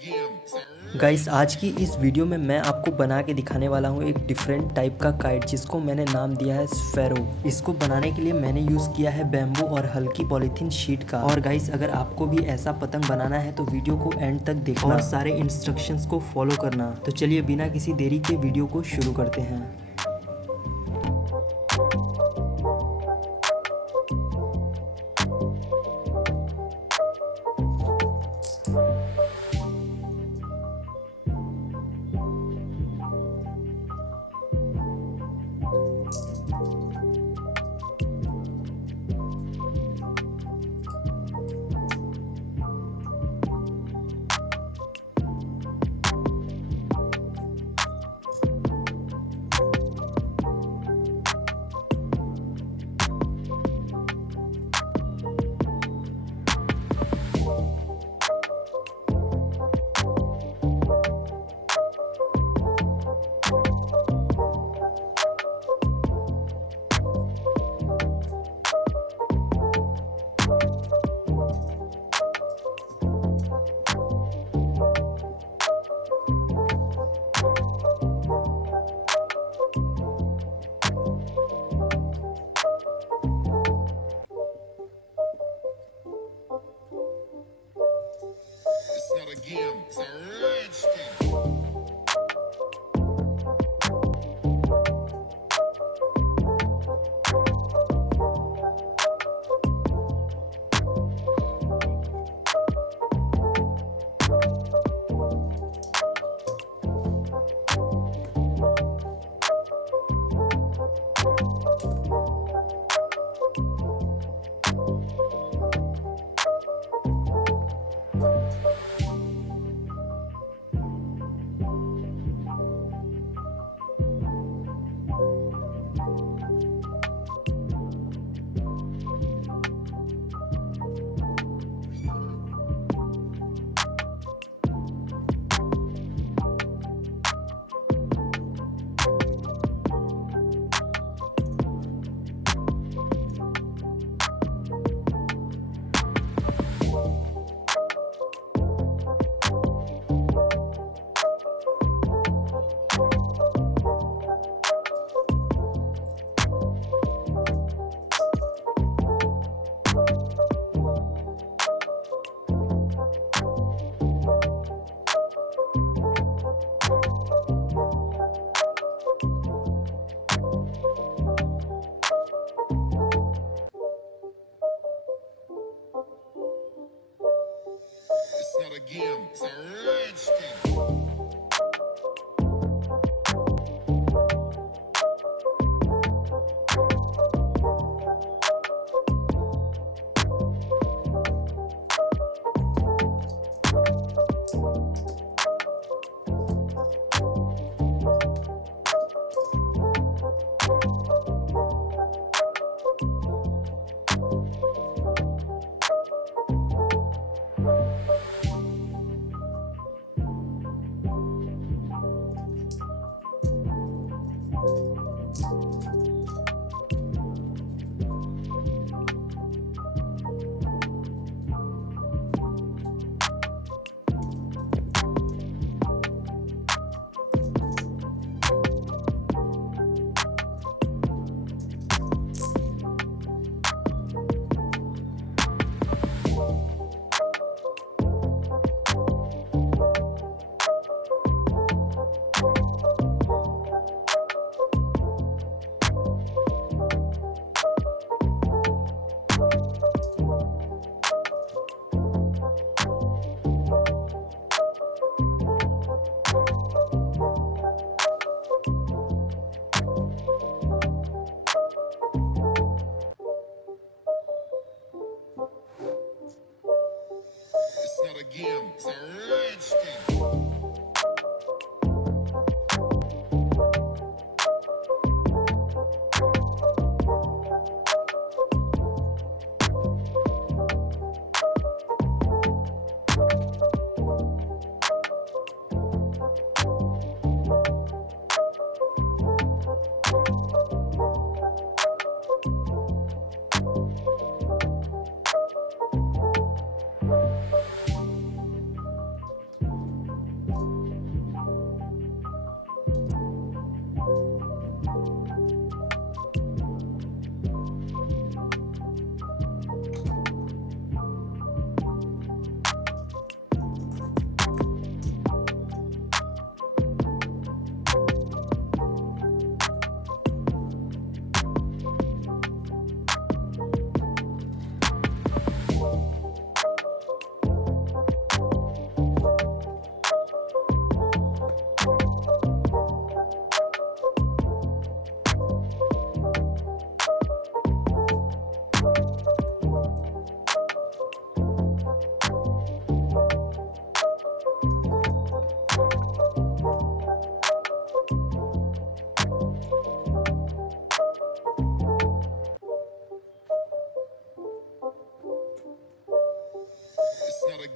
Guys, आज की इस वीडियो में मैं आपको बना के दिखाने वाला हूँ एक डिफरेंट टाइप का काइट, जिसको मैंने नाम दिया है स्पैरो। इसको बनाने के लिए मैंने यूज़ किया है बैम्बू और हल्की पॉलीथीन शीट का। और गाइस, अगर आपको भी ऐसा पतंग बनाना है तो वीडियो को एंड तक देखना और सारे इंस्ट्रक्शंस को फॉलो करना। तो चलिए बिना किसी देरी के वीडियो को शुरू करते हैं।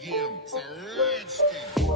game, it's a rich thing.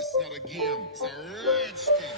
It's not a game, it's a rich thing.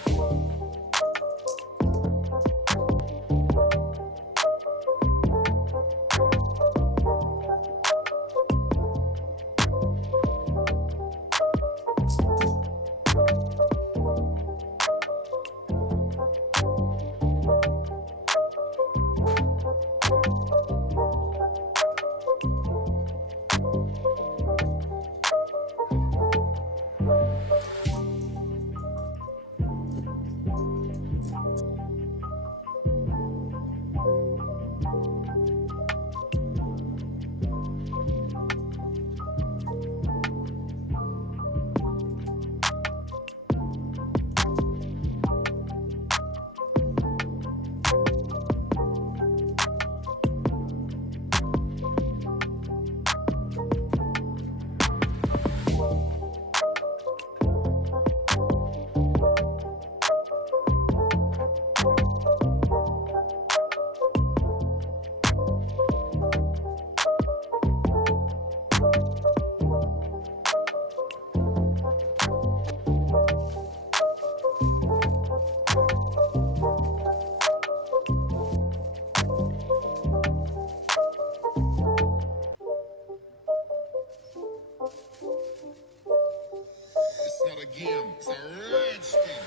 It's not a game, it's a rich thing.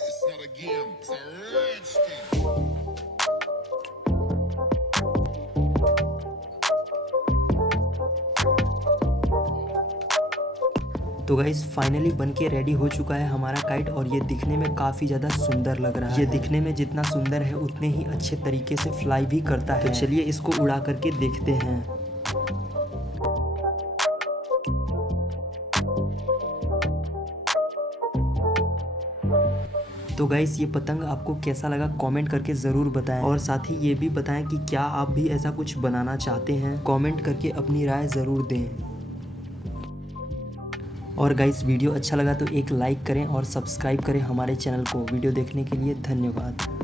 It's not a game, it's a rich thing. तो गाइस फाइनली बन के ready हो चुका है हमारा kite और ये दिखने में काफ़ी ज़्यादा सुंदर लग रहा है। ये दिखने में जितना सुंदर है उतने ही अच्छे तरीके से फ्लाई भी करता है। तो चलिए इसको उड़ा करके देखते हैं। तो गाइस ये पतंग आपको कैसा लगा कमेंट करके ज़रूर बताएं, और साथ ही ये भी बताएं कि क्या आप भी ऐसा कुछ बनाना चाहते हैं। कमेंट करके अपनी राय ज़रूर दें। और गाइस वीडियो अच्छा लगा तो एक लाइक करें और सब्सक्राइब करें हमारे चैनल को। वीडियो देखने के लिए धन्यवाद।